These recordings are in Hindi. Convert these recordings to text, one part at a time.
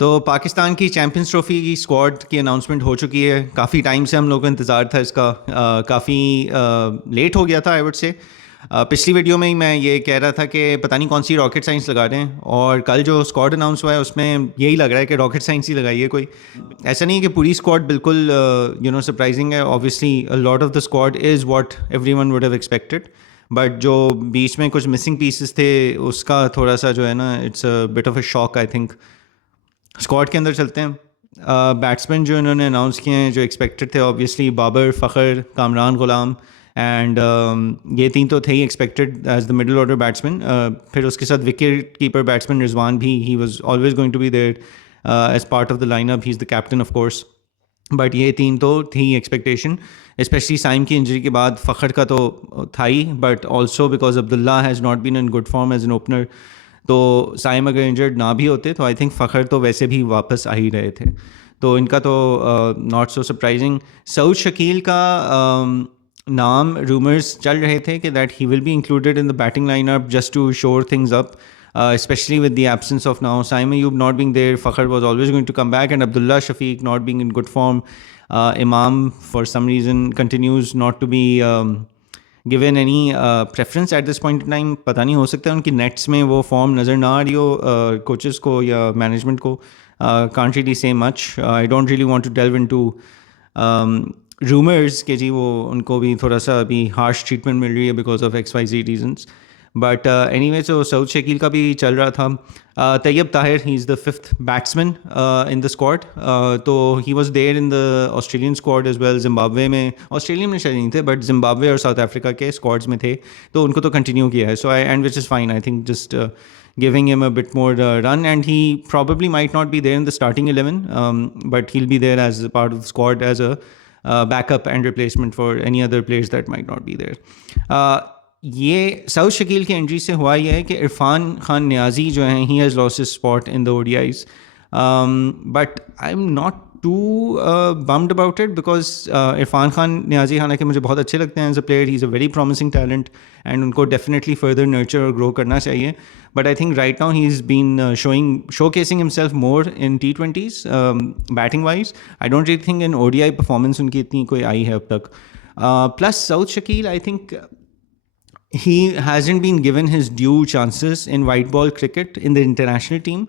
तो पाकिस्तान की चैम्पियंस ट्रॉफी की स्क्वाड की अनाउंसमेंट हो चुकी है। काफ़ी टाइम से हम लोगों का इंतज़ार था इसका। काफ़ी लेट हो गया था आई वुड से। पिछली वीडियो में ही मैं ये कह रहा था कि पता नहीं कौन सी रॉकेट साइंस लगा रहे हैं, और कल जो स्क्वाड अनाउंस हुआ है उसमें यही लग रहा है कि रॉकेट साइंस ही लगाई है कोई। ऐसा नहीं है कि पूरी स्क्वाड बिल्कुल सरप्राइजिंग है। Obviously a lot of the squad is what everyone would have expected, but जो बीच में कुछ मिसिंग पीसेस थे उसका थोड़ा सा जो है ना, it's a bit of a shock I think. Squad के अंदर चलते हैं। बैट्समैन जो इन्होंने अनाउंस किए हैं जो एक्सपेक्टेड थे, ऑब्वियसली बाबर, फ़खर, कामरान गुलाम एंड ये तीन तो थे ही expected as the middle order batsman. फिर उसके साथ विकेट कीपर बैट्समैन रिजवान भी, he was always going to be there as part of the lineup, he is the captain of course. But ये तीन तो थी एक्सपेक्टेशन, स्पेशली साइम की इंजरी के बाद। फ़खर का तो था ही, but also because Abdullah has not been in good form as an opener. तो साइम अगर इंजर्ड ना भी होते तो आई थिंक फ़खर तो वैसे भी वापस आ ही रहे थे, तो इनका तो not so surprising. Saud Shakeel का नाम रूमर्स चल रहे थे कि that he will be included in the batting lineup just to shore things up, especially with the absence of now Saim Ayub not being there. Fakhr was always going to come back, and Abdullah Shafiq not being in good form. Imam for some reason continues not to be given any preference at this point in time. पता नहीं, हो सकता है उनकी नेट्स में वो फॉर्म नज़र ना आ रही हो कोचेस को या मैनेजमेंट को। can't really say much. I don't really want to delve into rumours के जी वो उनको भी थोड़ा सा अभी हार्श ट्रीटमेंट मिल रही है because of XYZ reasons. But anyway, तो सऊद शकील का भी चल रहा था। Tayyab Tahir, he is the fifth batsman in the squad. तो he was there in the Australian squad as well. Zimbabwe में, ऑस्ट्रेलिया में शायद नहीं थे, बट जिम्बाब्वे और साउथ अफ्रीका के स्क्वाड्स में थे, तो उनको तो कंटिन्यू किया है। So I and which is fine, I think just giving him a bit more run, and he probably might not be there in the starting 11, but he'll be there as a part of the squad as a backup and replacement for any other players that might not be there. ये सऊद शकील की एंट्री से हुआ ये है कि इरफान खान न्याजी जो हैं, he has lost his spot in the ODIs, but I am not too bummed about it because Irfan Khan Niazi हालांकि मुझे बहुत अच्छे लगते हैं as a player, he is a very promising talent and उनको डेफिनेटली फर्दर नर्चर और ग्रो करना चाहिए। But I think right now he is been showcasing himself more in T20s batting wise. I don't really think in ODI performance उनकी इतनी कोई आई है अब तक। Plus Saud Shakeel, I think he hasn't been given his due chances in white ball cricket in the international team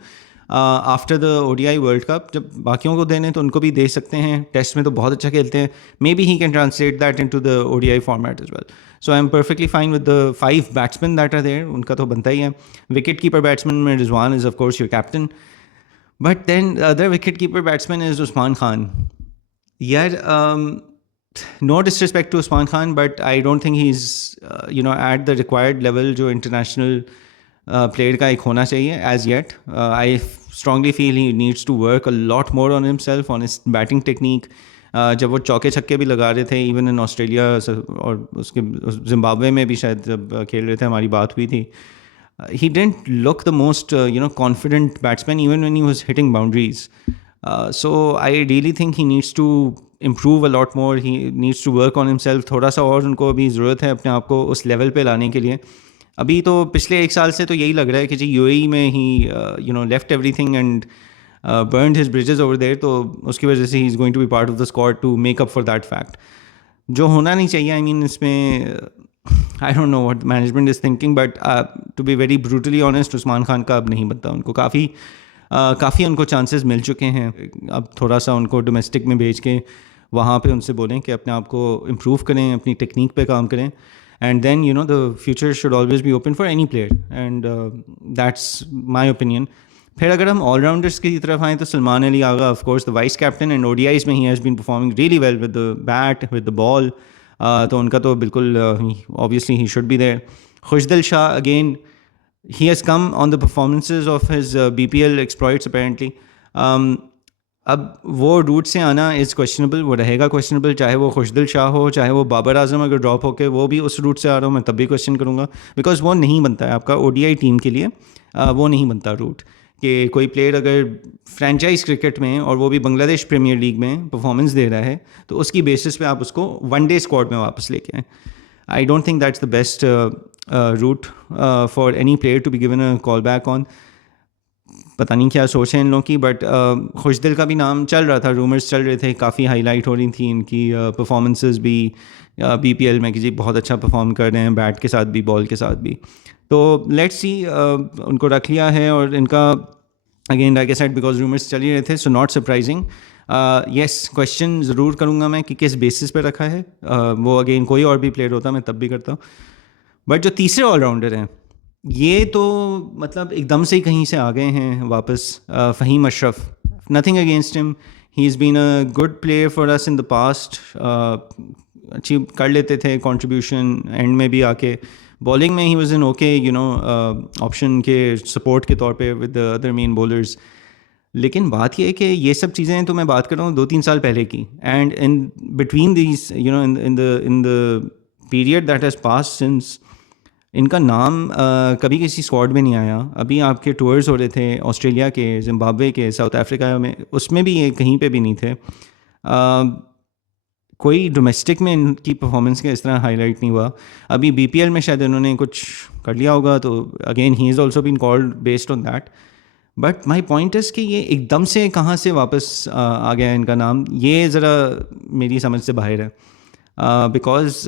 after the ODI World Cup. जब बाकियों को देने तो उनको भी दे सकते हैं, टेस्ट में तो बहुत अच्छा खेलते हैं। Maybe he can translate that into the ODI format as well. So I'm perfectly fine with the 5 batsmen that are there. उनका तो बनता ही है। Wicket keeper batsman में Rizwan is of course your captain, but then the other wicket keeper batsman is Usman Khan. यार no disrespect to Usman Khan, but I don't think he's at the required level जो international player का एक होना चाहिए as yet. I strongly feel he needs to work a lot more on himself, on his batting technique. जब वो चौके छक्के भी लगा रहे थे इवन इन ऑस्ट्रेलिया और उसके जिम्बाब्वे में भी शायद जब खेल रहे थे, हमारी बात हुई थी, he didn't look the most confident batsman even when he was hitting boundaries. So I really think he needs to improve a lot more. He needs to work on himself. थोड़ा सा और उनको अभी ज़रूरत है अपने आप को उस लेवल पे लाने के लिए। अभी तो पिछले 1 साल से तो यही लग रहा है कि जी UAE में ही left everything and burned his bridges over there, तो उसकी वजह से ही is going to be part of the squad to make up for that fact, जो होना नहीं चाहिए। आई मीन इसमें I don't know what management is thinking, but to be very brutally honest, Usman Khan का अब नहीं बनता। उनको काफ़ी उनको चांसेस मिल चुके हैं। अब थोड़ा सा उनको डोमेस्टिक में भेज के वहाँ पे उनसे बोलें कि अपने आप को इम्प्रूव करें, अपनी टेक्निक पे काम करें, and then the future should always be open for any player, and that's my opinion. फिर अगर हम ऑलराउंडर्स की तरफ आएँ तो Salman Ali Agha, of course the vice captain, and ODIs में he has been performing really well with the bat, with the ball, तो उनका तो बिल्कुल obviously he should be there. Khushdil Shah, again he has come on the performances of his BPL exploits apparently. अब वो रूट से आना इज़ क्वेश्चनेबल, वो रहेगा क्वेश्चनेबल, चाहे वो खुशदिल शाह हो, चाहे वो बाबर आजम अगर ड्रॉप होके वो भी उस रूट से आ रहा हूँ, मैं तब भी क्वेश्चन करूँगा, बिकॉज वो नहीं बनता है आपका ODI टीम के लिए। वो नहीं बनता रूट कि कोई प्लेयर अगर फ्रेंचाइज क्रिकेट में और वो भी बांग्लादेश प्रीमियर लीग में परफॉर्मेंस दे रहा है तो उसकी बेसिस पे आप उसको वनडे स्क्वाड में वापस लेके आएँ। I don't think that's the best route for any player to be given a call back on. पता नहीं क्या सोच है इन लोगों की, बट खुशदिल का भी नाम चल रहा था, रूमर्स चल रहे थे, काफ़ी हाईलाइट हो रही थी इनकी परफॉर्मेंसेस भी बीपीएल में कि जी बहुत अच्छा परफॉर्म कर रहे हैं, बैट के साथ भी बॉल के साथ भी। तो लेट्स सी, उनको रख लिया है और इनका again like I said because rumours चल ही रहे थे, so not surprising. Yes, question ज़रूर करूँगा मैं कि किस बेसिस पे रखा है। वो अगेन कोई और भी प्लेयर होता मैं तब भी करता, बट जो तीसरे ऑलराउंडर हैं ये तो मतलब एकदम से ही कहीं से आ गए हैं वापस। Faheem Ashraf, nothing against him, he is been a good player for us in the past, अच्छी कर लेते थे कंट्रीब्यूशन, एंड में भी आके बॉलिंग में he was an okay you know option के सपोर्ट के तौर पे with the other main bowlers. लेकिन बात यह है कि ये सब चीज़ें तो मैं बात कर रहा हूँ 2-3 साल पहले की, and in between these you know in the period that has pass since, इनका नाम कभी किसी स्क्वाड में नहीं आया। अभी आपके टूर्स हो रहे थे ऑस्ट्रेलिया के, जिम्बाब्वे के, साउथ अफ्रीका में, उसमें भी ये कहीं पे भी नहीं थे। कोई डोमेस्टिक में इनकी परफॉर्मेंस का इस तरह हाईलाइट नहीं हुआ। अभी बीपीएल में शायद इन्होंने कुछ कर लिया होगा, तो again he is also been called based on that. But my point is कि ये एकदम से कहाँ से वापस आ गया इनका नाम, ये ज़रा मेरी समझ से बाहर है। Because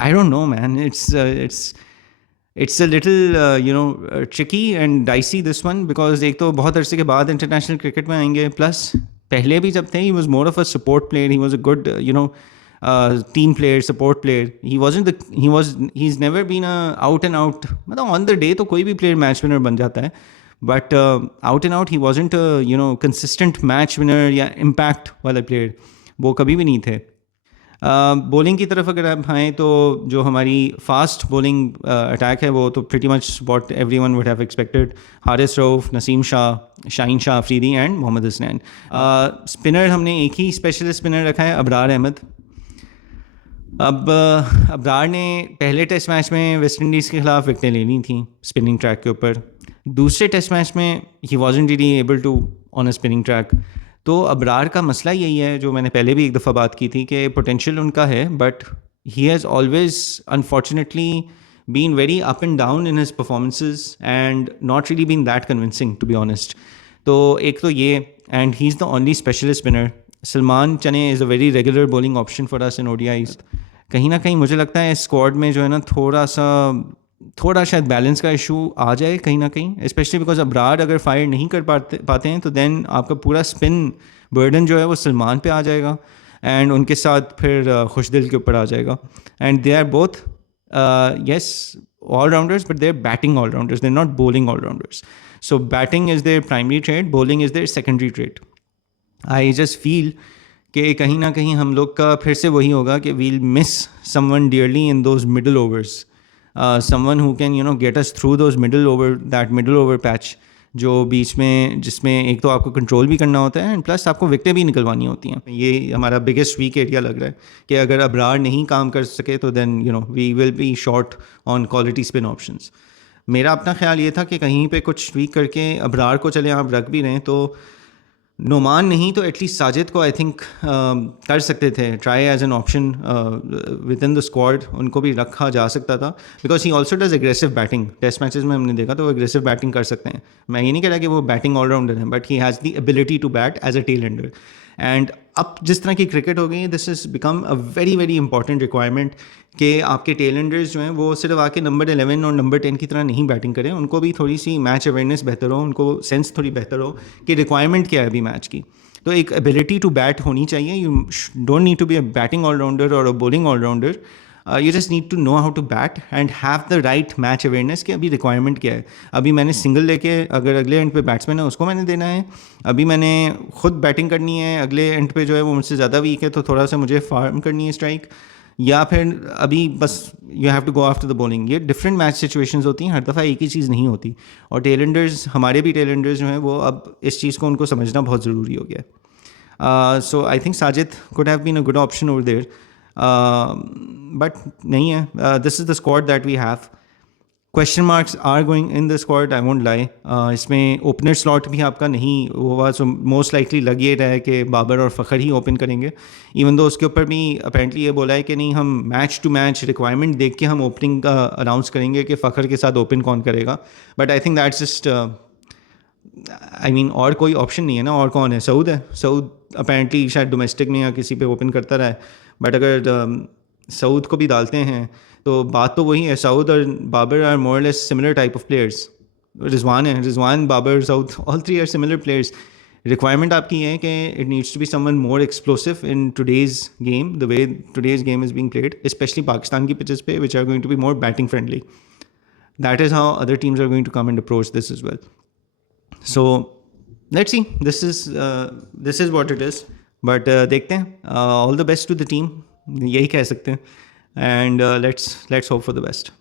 I don't know, man. It's a little tricky and dicey this one, because एक तो बहुत अरसे के बाद इंटरनेशनल क्रिकेट में आएंगे, प्लस पहले भी जब थे he was more of a support player, he was a good team player, support player. He's never been a out and out, मतलब on the day तो कोई भी player match winner बन जाता है, but out and out he wasn't a consistent match winner या impact वाला player, वो कभी भी नहीं थे। बॉलिंग की तरफ अगर आप आएँ तो जो हमारी फास्ट बॉलिंग अटैक है वो तो pretty much what everyone would have expected. Haris Rauf, Naseem Shah, Shaheen Shah Afridi and Mohammad Hasnain. Spinner हमने एक ही स्पेशलिस्ट स्पिनर रखा है, अबरार अहमद। अब अबरार ने पहले टेस्ट मैच में वेस्ट इंडीज़ के ख़िलाफ़ विकटें लेनी थी स्पिनिंग ट्रैक के ऊपर, दूसरे टेस्ट मैच में he wasn't really able to on a spinning track. तो अबरार का मसला यही है, जो मैंने पहले भी एक दफ़ा बात की थी, कि पोटेंशियल उनका है, but he has always unfortunately been very up and down in his performances and not really been that convincing to be honest. तो एक तो ये, and he is the only specialist spinner. Salman चने is a very regular bowling option for us in ODIs. कहीं ना कहीं मुझे लगता है स्क्वाड में जो है ना थोड़ा शायद बैलेंस का इशू आ जाए कहीं ना कहीं, स्पेशली बिकॉज अबरार अगर फायर नहीं कर पाते हैं तो देन आपका पूरा स्पिन बर्डन जो है वो सलमान पे आ जाएगा, एंड उनके साथ फिर खुशदिल के ऊपर आ जाएगा। And they are both yes allrounders, but they are batting allrounders, they are not bowling allrounders. So batting is their primary trade, bowling is their secondary trade. I just feel कि कहीं ना कहीं हम लोग का फिर से वही होगा कि we'll miss someone dearly in those middle overs, someone who can get us through those middle over patch, जो बीच में, जिसमें एक तो आपको कंट्रोल भी करना होता है एंड प्लस आपको विकेटें भी निकलवानी होती हैं। ये हमारा बिगेस्ट वीक एरिया लग रहा है कि अगर अबरार नहीं काम कर सके तो then we will be short on quality spin options. मेरा अपना ख्याल ये था कि कहीं पे कुछ ट्वीक करके अबरार को चले आप रख भी रहे हैं तो नोमान नहीं तो एटलीस्ट साजिद को आई थिंक कर सकते थे try as an option within the squad, उनको भी रखा जा सकता था, because he also does aggressive batting. Test matches में हमने देखा तो वो एग्रेसिव बैटिंग कर सकते हैं। मैं ये नहीं कह रहा कि वो बैटिंग ऑलराउंडर हैं, but he has the ability to bat as a tail ender. And अब जिस तरह की क्रिकेट हो गई, this is become a very very important requirement कि आपके टेल एंडर्स जो हैं वो सिर्फ आके नंबर 11 और नंबर 10 की तरह नहीं बैटिंग करें, उनको भी थोड़ी सी मैच अवेयरनेस बेहतर हो, उनको सेंस थोड़ी बेहतर हो कि रिक्वायरमेंट क्या है अभी मैच की। तो एक एबिलिटी टू बैट होनी चाहिए। You don't need to be a batting allrounder और a bowling allrounder, you just need to know how to bat and have the right match awareness कि अभी रिक्वायरमेंट क्या है। अभी मैंने सिंगल लेके अगर अगले एंड पे बैट्समैन है उसको मैंने देना है, अभी मैंने खुद बैटिंग करनी है, अगले एंड पे जो है वो मुझसे ज़्यादा वीक है तो थोड़ा सा मुझे फार्म करनी है स्ट्राइक, या फिर अभी बस you have to go after the bowling. ये डिफरेंट मैच सिचुएशंस होती हैं, हर दफ़ा एक ही चीज़ नहीं होती। और टेलेंडर्स, हमारे भी टेलेंडर्स जो हैं वो अब इस चीज़ को उनको समझना बहुत ज़रूरी हो गया है। So I think Sajid could have been a good option over there, but नहीं है। This is the squad that we have. Question marks are going in the squad, I won't lie. इसमें ओपनर स्लॉट भी आपका नहीं हुआ, सो मोस्ट लाइकली लग ये रहा है कि बाबर और फ़खर ही ओपन करेंगे, इवन दो उसके ऊपर भी अपेरेंटली ये बोला है कि नहीं, हम मैच टू मैच रिक्वायरमेंट देख के हम ओपनिंग का अनाउंस करेंगे कि फ़खर के साथ ओपन कौन करेगा। But I think that's just I mean और कोई ऑप्शन नहीं है ना, और कौन है? सऊद है। सऊद अपेरेंटली शायद डोमेस्टिक में या किसी पे ओपन करता रहा है, बट अगर सऊद को भी डालते हैं तो बात तो वही है। सऊद और Babar are more less similar type of players. Rizwan है, Rizwan, Babar, Saud, all three are similar players. Requirement आपकी है कि it needs to be someone more explosive in today's game, the way today's game is being played, especially Pakistan की पिचेस पे which are going to be more batting friendly. That is how other teams are going to come and approach this as well. So let's see. This is what it is. But देखते हैं. All the best to the team. यही कह सकते हैं. And let's hope for the best.